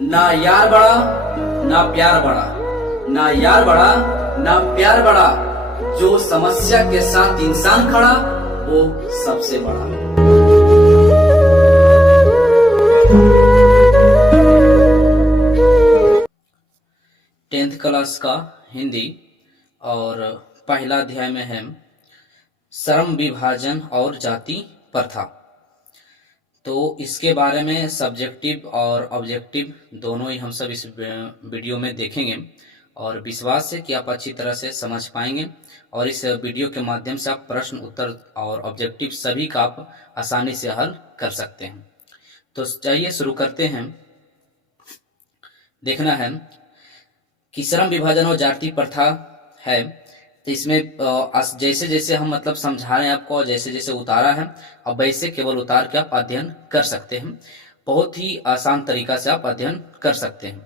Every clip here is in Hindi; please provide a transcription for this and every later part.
ना यार बड़ा ना प्यार बड़ा, ना यार बड़ा ना प्यार बड़ा, जो समस्या के साथ इंसान खड़ा वो सबसे बड़ा। 10th क्लास का हिंदी और पहला अध्याय में है श्रम विभाजन और जाति प्रथा। तो इसके बारे में सब्जेक्टिव और ऑब्जेक्टिव दोनों ही हम सब इस वीडियो में देखेंगे और विश्वास है कि आप अच्छी तरह से समझ पाएंगे और इस वीडियो के माध्यम से आप प्रश्न उत्तर और ऑब्जेक्टिव सभी का आप आसानी से हल कर सकते हैं। तो चलिए शुरू करते हैं। देखना है कि श्रम विभाजन और जाति प्रथा है, तो इसमें जैसे जैसे हम मतलब समझा रहे हैं आपको, जैसे जैसे उतारा है अब वैसे केवल उतार के आप अध्ययन कर सकते हैं। बहुत ही आसान तरीका से आप अध्ययन कर सकते हैं।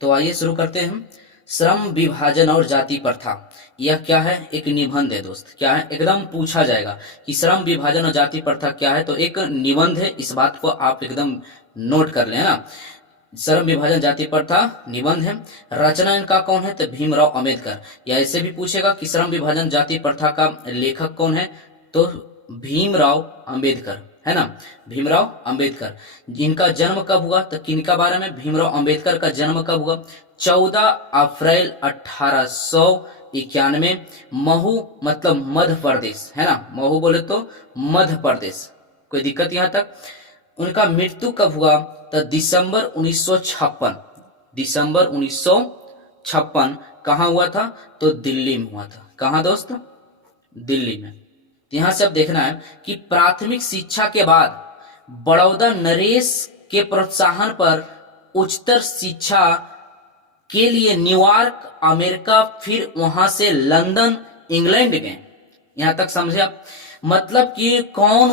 तो आइए शुरू करते हैं। श्रम विभाजन और जाति प्रथा, यह क्या है? एक निबंध है दोस्त। क्या है? एकदम पूछा जाएगा कि श्रम विभाजन और जाति प्रथा क्या है, तो एक निबंध है। इस बात को आप एकदम नोट कर लें ना। श्रम विभाजन जाति प्रथा निबंध है। रचना इनका कौन है? तो भीमराव अंबेडकर। या ऐसे भी पूछेगा कि श्रम विभाजन जाति प्रथा का लेखक कौन है, तो भीमराव अंबेडकर, है ना, भीमराव अंबेडकर। इनका जन्म कब हुआ? तो किनका बारे में? भीमराव अंबेडकर का जन्म कब हुआ? 14 अप्रैल 1891, महू मतलब मध्य प्रदेश, है ना। महू बोले तो मध्य प्रदेश। कोई दिक्कत यहाँ तक? उनका मृत्यु कब हुआ? तो दिसंबर 1956। दिसंबर 1956 कहाँ हुआ था? तो दिल्ली में हुआ था। कहाँ दोस्त? दिल्ली में। यहां से अब देखना है कि प्राथमिक शिक्षा के बाद बड़ौदा नरेश के प्रोत्साहन पर उच्चतर शिक्षा के लिए न्यूयॉर्क अमेरिका, फिर वहां से लंदन इंग्लैंड गए। यहां तक समझे आप? मतलब कि कौन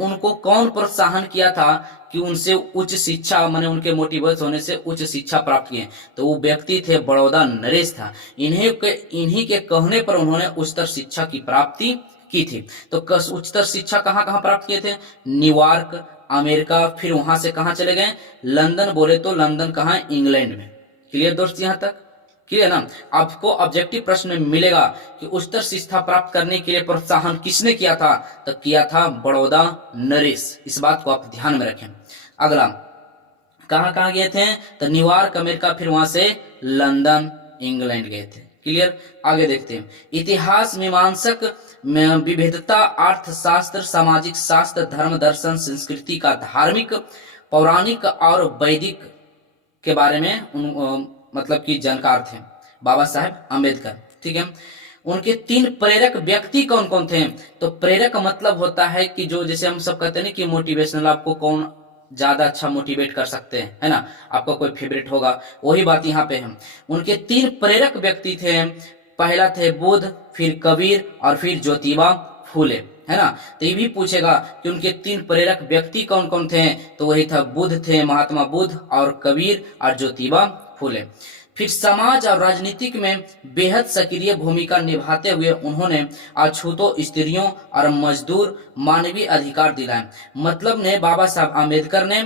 उनको कौन प्रोत्साहन किया था कि उनसे उच्च शिक्षा, माने उनके मोटिवेट होने से उच्च शिक्षा प्राप्त किए? तो वो व्यक्ति थे बड़ौदा नरेश था। इन्हीं के कहने पर उन्होंने उच्चतर शिक्षा की प्राप्ति की थी। तो उच्चतर शिक्षा कहाँ कहाँ प्राप्त किए थे? न्यूयॉर्क, अमेरिका, फिर वहां से कहाँ चले गए? लंदन। बोले तो लंदन कहाँ? इंग्लैंड में। क्लियर दोस्त? यहां तक क्लियर ना? आपको ऑब्जेक्टिव प्रश्न में मिलेगा कि उच्चतर शिक्षा प्राप्त करने के लिए प्रोत्साहन किसने किया था? तो किया था बड़ौदा नरेश। इस बात को आप ध्यान में रखें। अगला, कहां कहां गए थे? तो न्यूयॉर्क, अमेरिका, फिर वहां से लंदन इंग्लैंड गए थे। क्लियर? आगे देखते हैं। इतिहास मीमांसक विविधता, अर्थशास्त्र, सामाजिक शास्त्र, धर्म, दर्शन, संस्कृति का धार्मिक, पौराणिक और वैदिक के बारे में मतलब कि जानकार थे बाबा साहेब अम्बेडकर। ठीक है। उनके 3 प्रेरक व्यक्ति कौन कौन थे? तो प्रेरक मतलब होता है कि जो, जैसे हम सब कहते हैं ना कि मोटिवेशनल, आपको कौन ज्यादा अच्छा मोटिवेट कर सकते हैं, है ना, आपका कोई फेवरेट होगा, वही बात यहाँ पे है। उनके 3 प्रेरक व्यक्ति थे। पहला थे बुद्ध, फिर कबीर और फिर ज्योतिबा फूले, है ना। तो ये भी पूछेगा कि उनके 3 प्रेरक व्यक्ति कौन कौन थे, तो वही था बुद्ध थे, महात्मा बुद्ध, और कबीर और ज्योतिबा फूले। फिर समाज और राजनीतिक में बेहद सक्रिय भूमिका निभाते हुए उन्होंने अछूतों स्त्रियों और मजदूर मानवीय अधिकार दिलाए। मतलब ने बाबा साहब आम्बेडकर ने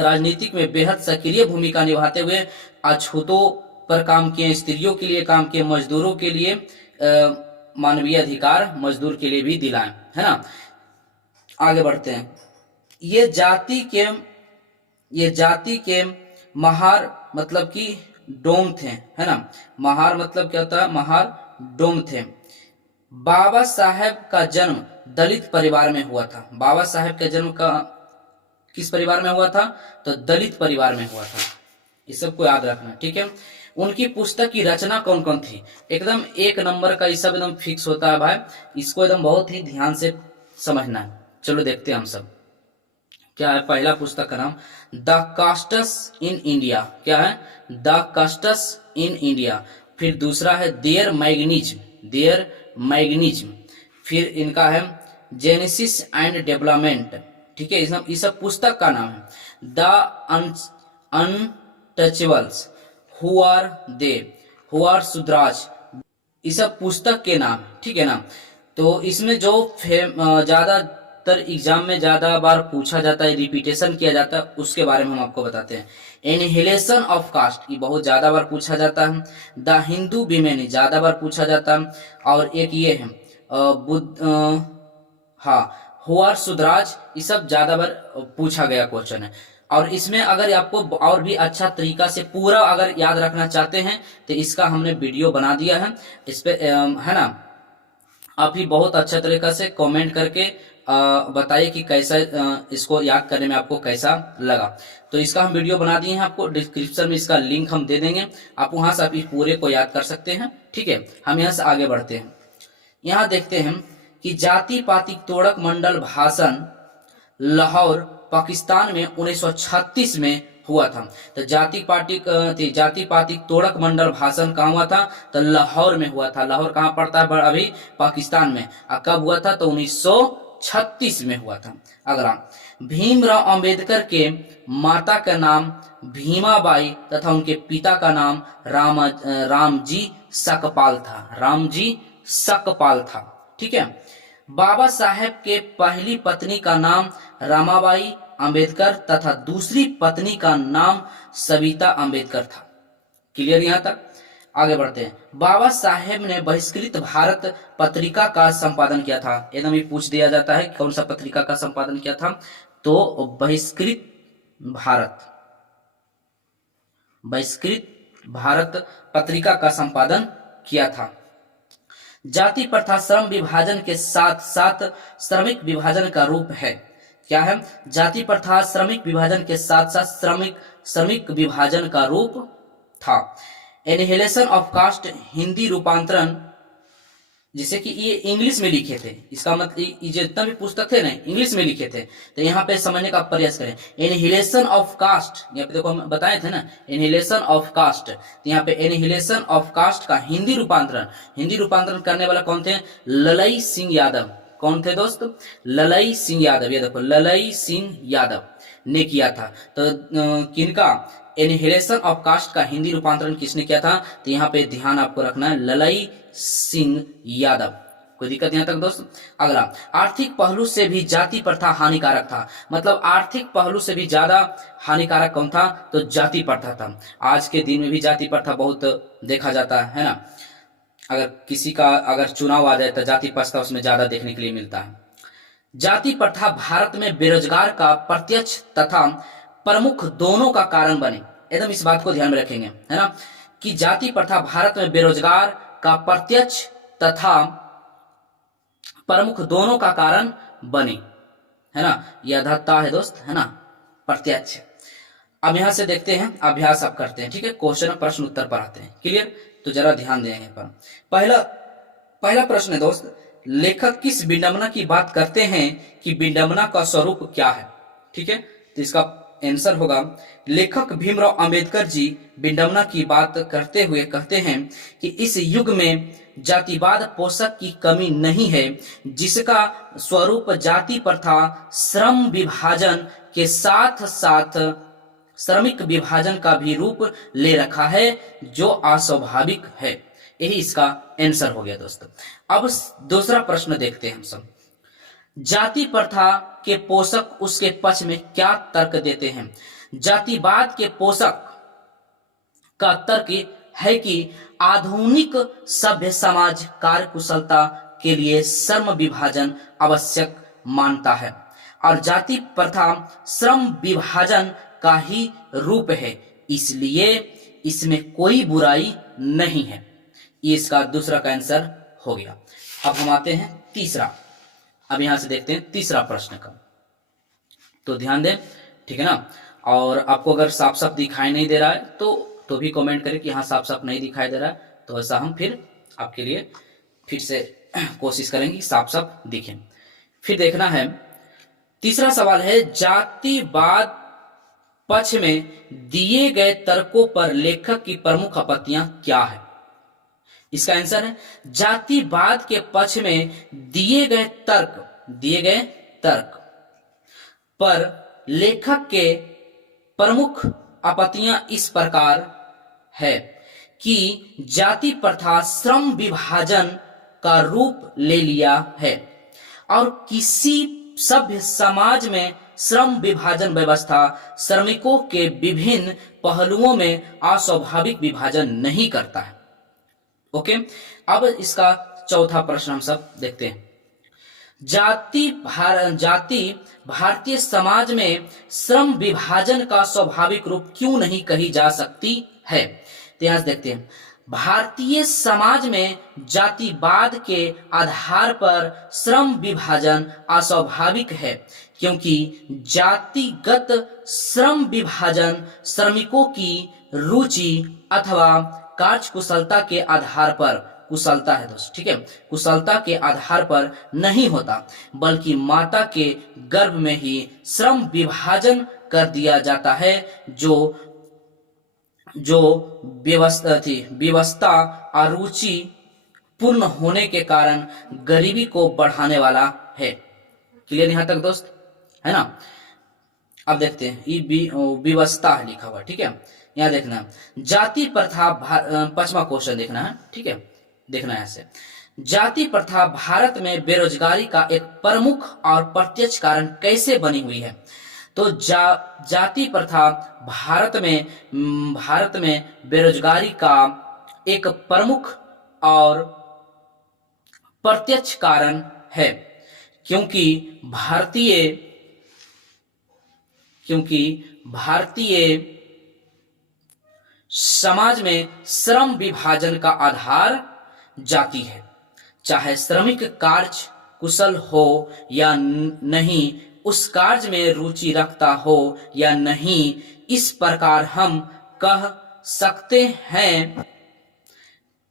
राजनीतिक में बेहद सक्रिय भूमिका निभाते हुए अछूतों पर काम किए, स्त्रियों के लिए काम किए, मजदूरों के लिए मानवीय अधिकार मजदूर के लिए भी दिलाए, है ना। आगे बढ़ते हैं। ये जाति के महार मतलब कि डोम थे, है ना। महार मतलब क्या होता है? महार डोम थे। बाबा साहेब का जन्म दलित परिवार में हुआ था। बाबा साहेब का जन्म का किस परिवार में हुआ था? तो दलित परिवार में हुआ था। इस सबको याद रखना, ठीक है। उनकी पुस्तक की रचना कौन कौन थी? एकदम 1 नंबर का ये सब एकदम फिक्स होता है भाई, इसको एकदम बहुत ही ध्यान से समझना है। चलो देखते हैं हम सब क्या है। पहला पुस्तक का नाम द कास्टस इन इंडिया। क्या है? The castus in India. फिर दूसरा है देयर मैग्निज्म। फिर इनका है जेनेसिस एंड डेवलपमेंट। ठीक है, इस सब पुस्तक का नाम है। The untouchables, who are they, who are Shudras, इस सब पुस्तक के नाम, ठीक है ना। तो इसमें जो ज्यादा ज्यादातर एग्जाम में ज्यादा बार पूछा जाता है, रिपीटेशन किया जाता है, उसके बारे में हम आपको बताते हैं। एनहिलेशन ऑफ कास्ट, ये बहुत ज्यादा बार पूछा जाता है। द हिंदू विमेन, ज्यादा बार पूछा जाता है। और एक ये है हाँ हुआर सुधराज, ये सब ज्यादा बार पूछा गया क्वेश्चन है। और इसमें अगर आपको और भी अच्छा तरीका से पूरा अगर याद रखना चाहते हैं तो इसका हमने वीडियो बना दिया है, इस पे है ना, आप ही बहुत अच्छा तरीका से कमेंट करके बताइए कि कैसा इसको याद करने में आपको कैसा लगा। तो इसका हम वीडियो बना दिए हैं, आपको डिस्क्रिप्शन में इसका लिंक हम दे देंगे, आप वहां से आप इस पूरे को याद कर सकते हैं। ठीक है, हम यहाँ से आगे बढ़ते हैं। यहाँ देखते हैं कि जाति पाति तोड़क मंडल भाषण लाहौर पाकिस्तान में 1936 में हुआ था। तो जाति पाति तोड़क मंडल भाषण कहाँ हुआ था? तो लाहौर में हुआ था। लाहौर कहाँ पड़ता है अभी? पाकिस्तान में। कब हुआ था? तो 1936 में हुआ था। अगला, भीमराव अंबेडकर के माता का नाम भीमाबाई तथा उनके पिता का नाम रामजी सकपाल था। रामजी सकपाल था। ठीक है। बाबा साहेब के पहली पत्नी का नाम रमाबाई अंबेडकर तथा दूसरी पत्नी का नाम सविता अंबेडकर था। क्लियर यहाँ तक? आगे बढ़ते हैं। बाबा साहेब ने बहिष्कृत भारत पत्रिका का संपादन किया था। एकदम ये पूछ दिया जाता है कौन सा पत्रिका का संपादन किया था? तो बहिष्कृत भारत पत्रिका का संपादन किया था। जाति प्रथा श्रम विभाजन के साथ साथ श्रमिक विभाजन का रूप है। क्या है? जाति प्रथा श्रमिक विभाजन के साथ साथ श्रमिक विभाजन का रूप था। एनिहिलेशन ऑफ कास्ट हिंदी रूपांतरण, जिसे कि ये इंग्लिश में लिखे थे, इसका मतलब ये जितना भी पुस्तक थे ना इंग्लिश में लिखे थे, तो यहाँ पे समझने का प्रयास करें। एनिहिलेशन ऑफ कास्ट, यहाँ पे देखो हम बताए थे ना एनिहिलेशन ऑफ कास्ट, तो यहाँ पे एनिहिलेशन ऑफ कास्ट का हिंदी रूपांतरण करने वाला कौन थे? ललई सिंह यादव। कौन थे दोस्त? ललई सिंह यादव। ये देखो ललई सिंह यादव ने किया था। तो किनका एनिहिलेशन ऑफ कास्ट का हिंदी रूपांतरण किसने किया था? तो यहाँ पे ध्यान आपको रखना है, ललई सिंह यादव। कोई दिक्कत यहाँ तक दोस्त? अगला, आर्थिक पहलू से भी जाति प्रथा हानिकारक था। मतलब आर्थिक पहलू से भी ज्यादा हानिकारक कौन था? तो जाति प्रथा था। आज के दिन में भी जाति प्रथा बहुत देखा जाता है ना। अगर किसी का अगर चुनाव आ जाए तो जाति प्रथा उसमें ज्यादा देखने के लिए मिलता है। जाति प्रथा भारत में बेरोजगार का प्रत्यक्ष तथा प्रमुख दोनों का कारण बने। एकदम इस बात को ध्यान में रखेंगे, है ना, कि जाति प्रथा भारत में बेरोजगार का प्रत्यक्ष तथा प्रमुख दोनों का कारण बने, है ना। यह अधत्ता है दोस्त, है ना, प्रत्यक्ष। अब यहां से देखते हैं, अभ्यास आप करते हैं। ठीक है, क्वेश्चन प्रश्न उत्तर पर आते हैं। क्लियर? तो जरा ध्यान देंगे पर। पहला प्रश्न है दोस्त, लेखक किस विडंबना की बात करते हैं कि विडंबना का स्वरूप क्या है? ठीक है, तो इसका आंसर होगा, लेखक भीमराव अंबेडकर जी विडंबना की बात करते हुए कहते हैं कि इस युग में जातिवाद पोषक की कमी नहीं है, जिसका स्वरूप जाति प्रथा श्रम विभाजन के साथ साथ श्रमिक विभाजन का भी रूप ले रखा है, जो अस्वाभाविक है। यही इसका आंसर हो गया दोस्तों। अब दूसरा प्रश्न देखते हैं हम सब। जाति प्रथा के पोषक उसके पक्ष में क्या तर्क देते हैं? जातिवाद के पोषक का तर्क है कि आधुनिक सभ्य समाज कार्यकुशलता के लिए श्रम विभाजन आवश्यक मानता है और जाति प्रथा श्रम विभाजन का ही रूप है, इसलिए इसमें कोई बुराई नहीं है। ये इसका दूसरा का आंसर हो गया। अब हम आते हैं तीसरा। अब यहां से देखते हैं तीसरा प्रश्न का, तो ध्यान दें, ठीक है ना। और आपको अगर साफ साफ दिखाई नहीं दे रहा है तो भी कमेंट करें कि हाँ साफ साफ नहीं दिखाई दे रहा है, तो ऐसा हम फिर आपके लिए फिर से कोशिश करेंगे साफ साफ दिखें। फिर देखना है, तीसरा सवाल है, जातिवाद पक्ष में दिए गए तर्कों पर लेखक की प्रमुख आपत्तियां क्या है? इसका आंसर है, जातिवाद के पक्ष में दिए गए तर्क पर लेखक के प्रमुख आपत्तियां इस प्रकार है कि जाति प्रथा श्रम विभाजन का रूप ले लिया है और किसी सभ्य समाज में श्रम विभाजन व्यवस्था श्रमिकों के विभिन्न पहलुओं में अस्वाभाविक विभाजन नहीं करता है। ओके, अब इसका चौथा प्रश्न हम सब देखते हैं। जाति भारतीय समाज में श्रम विभाजन का स्वाभाविक रूप क्यों नहीं कही जा सकती है? तो यहाँ देखते हैं, भारतीय समाज में जातिवाद के आधार पर श्रम विभाजन अस्वाभाविक है, क्योंकि जातिगत श्रम विभाजन श्रमिकों की रुचि अथवा कार्यकुशलता के आधार पर, कुशलता है दोस्त, ठीक है, कुशलता के आधार पर नहीं होता, बल्कि माता के गर्भ में ही श्रम विभाजन कर दिया जाता है, जो व्यवस्था अरुचि पूर्ण होने के कारण गरीबी को बढ़ाने वाला है। क्लियर यहां तक दोस्त, है ना? अब देखते हैं, ये व्यवस्था है लिखा हुआ, ठीक है, यहाँ देखना जाति प्रथा, पांचवा क्वेश्चन देखना है, ठीक है, देखना है ऐसे। जाति प्रथा भारत में बेरोजगारी का एक प्रमुख और प्रत्यक्ष कारण कैसे बनी हुई है? तो जाति प्रथा भारत में बेरोजगारी का एक प्रमुख और प्रत्यक्ष कारण है, क्योंकि भारतीय समाज में श्रम विभाजन का आधार जाति है। चाहे श्रमिक कार्य कुशल हो या नहीं, उस कार्य में रुचि रखता हो या नहीं, इस प्रकार हम कह सकते हैं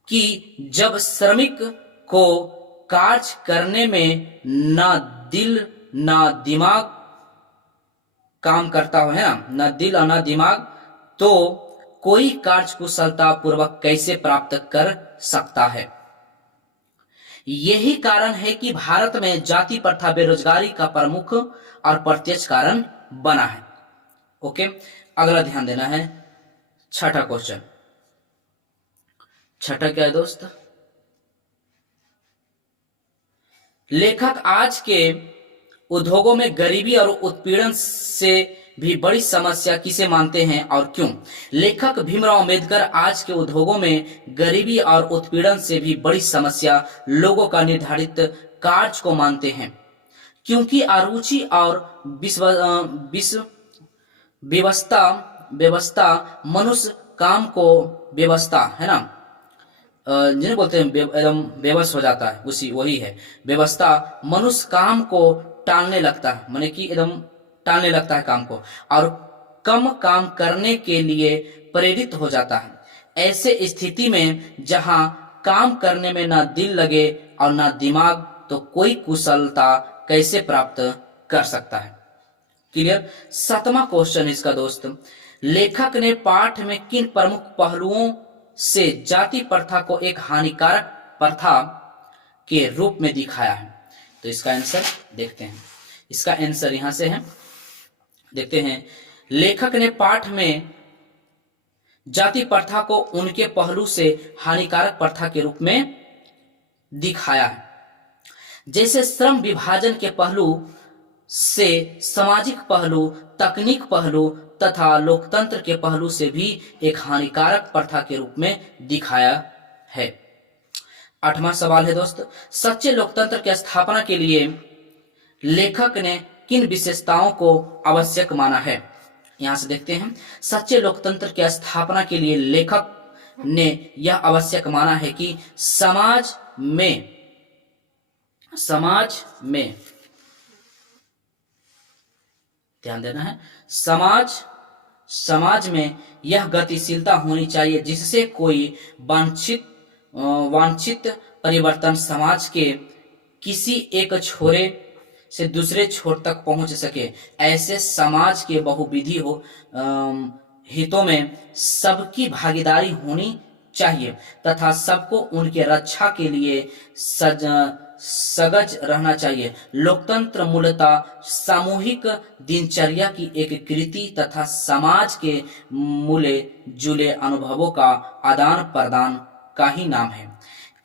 कि जब श्रमिक को कार्य करने में ना दिल ना दिमाग काम करता हो, है ना, ना दिल और ना दिमाग, तो कोई कार्य कुशलता पूर्वक कैसे प्राप्त कर सकता है? यही कारण है कि भारत में जाति प्रथा बेरोजगारी का प्रमुख और प्रत्यक्ष कारण बना है। ओके, अगला ध्यान देना है, छठा क्वेश्चन। छठा क्या है दोस्त? लेखक आज के उद्योगों में गरीबी और उत्पीड़न से भी बड़ी समस्या किसे मानते हैं और क्यों? लेखक भीमराव अंबेडकर आज के उद्योगों में गरीबी और उत्पीड़न से भी बड़ी समस्या लोगों का निर्धारित कार्य को मानते हैं, क्योंकि अरुचि और व्यवस्था मनुष्य काम को व्यवस्था, है ना, जिन्हें बोलते हैं एकदम बेबस हो जाता है, वही है व्यवस्था। मनुष्य काम को टालने लगता है, माने कि एकदम टालने लगता है काम को, और कम काम करने के लिए प्रेरित हो जाता है। ऐसे स्थिति में जहां काम करने में ना दिल लगे और ना दिमाग, तो कोई कुशलता कैसे प्राप्त कर सकता है? क्लियर? सातवां क्वेश्चन इसका दोस्त, लेखक ने पाठ में किन प्रमुख पहलुओं से जाति प्रथा को एक हानिकारक प्रथा के रूप में दिखाया है? तो इसका आंसर देखते हैं। इसका आंसर यहां से है, देखते हैं। लेखक ने पाठ में जाति प्रथा को उनके पहलू से हानिकारक प्रथा के रूप में दिखाया है, जैसे श्रम विभाजन के पहलू से सामाजिक पहलू, तकनीक पहलू तथा लोकतंत्र के पहलू से भी एक हानिकारक प्रथा के रूप में दिखाया है। आठवां सवाल है दोस्त, सच्चे लोकतंत्र की स्थापना के लिए लेखक ने किन विशेषताओं को आवश्यक माना है? यहां से देखते हैं, सच्चे लोकतंत्र की स्थापना के लिए लेखक ने यह आवश्यक माना है कि समाज में ध्यान देना है, समाज में यह गतिशीलता होनी चाहिए जिससे कोई वांछित परिवर्तन समाज के किसी एक छोरे से दूसरे छोर तक पहुंच सके। ऐसे समाज के बहुविधि हितों में सबकी भागीदारी होनी चाहिए तथा सबको उनके रक्षा के लिए सजग रहना चाहिए। लोकतंत्र मूलतः सामूहिक दिनचर्या की एक कृति तथा समाज के मूले जुले अनुभवों का आदान प्रदान का ही नाम है।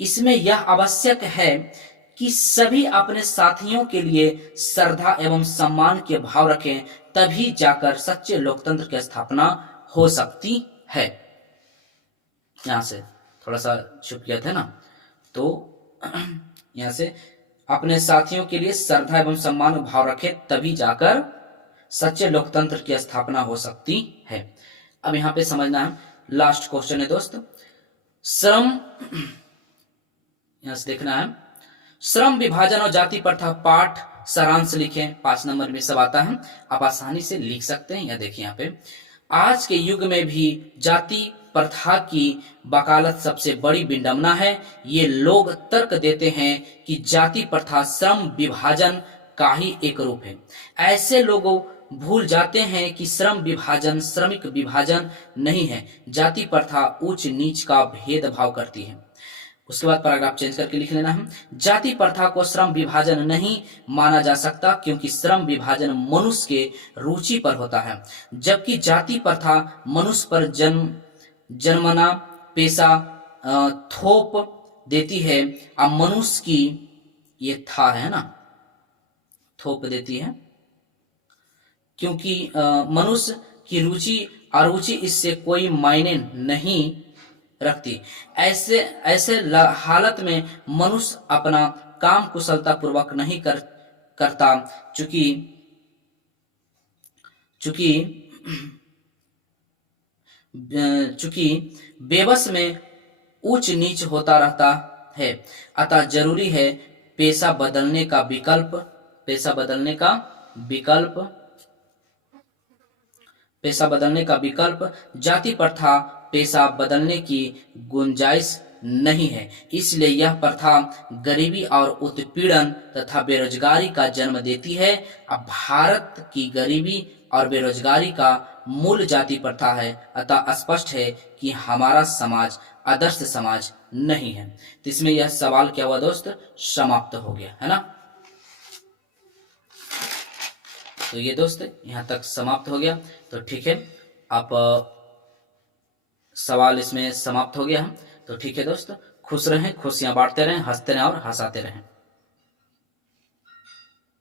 इसमें यह आवश्यक है कि सभी अपने साथियों के लिए श्रद्धा एवं सम्मान के भाव रखें, तभी जाकर सच्चे लोकतंत्र की स्थापना हो सकती है। यहां से थोड़ा सा छुप गया था ना, तो यहां से अपने साथियों के लिए श्रद्धा एवं सम्मान भाव रखें, तभी जाकर सच्चे लोकतंत्र की स्थापना हो सकती है। अब यहां पे समझना है, लास्ट क्वेश्चन है दोस्त, श्रम, यहां से देखना है, श्रम विभाजन और जाति प्रथा पाठ सारांश लिखें। 5 नंबर में सब आता है, आप आसानी से लिख सकते हैं। यह देखिए यहाँ पे, आज के युग में भी जाति प्रथा की वकालत सबसे बड़ी विडंबना है। ये लोग तर्क देते हैं कि जाति प्रथा श्रम विभाजन का ही एक रूप है। ऐसे लोगों भूल जाते हैं कि श्रम विभाजन श्रमिक विभाजन नहीं है। जाति प्रथा उच्च नीच का भेदभाव करती है। उसके बाद पैराग्राफ चेंज करके लिख लेना है, जाति प्रथा को श्रम विभाजन नहीं माना जा सकता, क्योंकि श्रम विभाजन मनुष्य के रुचि पर होता है, जबकि जाति प्रथा मनुष्य पर जन्मना पेशा थोप देती है। अब मनुष्य की, ये था है ना, थोप देती है, क्योंकि मनुष्य की रुचि अरुचि इससे कोई मायने नहीं रखती। ऐसे हालत में मनुष्य अपना काम कुशलता पूर्वक नहीं करता, चूंकि बेबस में ऊंच नीच होता रहता है। अतः जरूरी है पेशा बदलने का विकल्प। जाति प्रथा पेशा बदलने की गुंजाइश नहीं है, इसलिए यह प्रथा गरीबी और उत्पीड़न तथा बेरोजगारी का जन्म देती है। अब भारत की गरीबी और बेरोजगारी का मूल जाति प्रथा है, अतः स्पष्ट है कि हमारा समाज आदर्श समाज नहीं है। तो इसमें यह सवाल क्या हुआ दोस्त, समाप्त हो गया है ना। तो ये दोस्त यहां तक समाप्त हो गया। तो ठीक है, आप सवाल इसमें समाप्त हो गया है। तो ठीक है दोस्त, खुश रहें, खुशियां बांटते रहें, हंसते रहें और हंसाते रहें।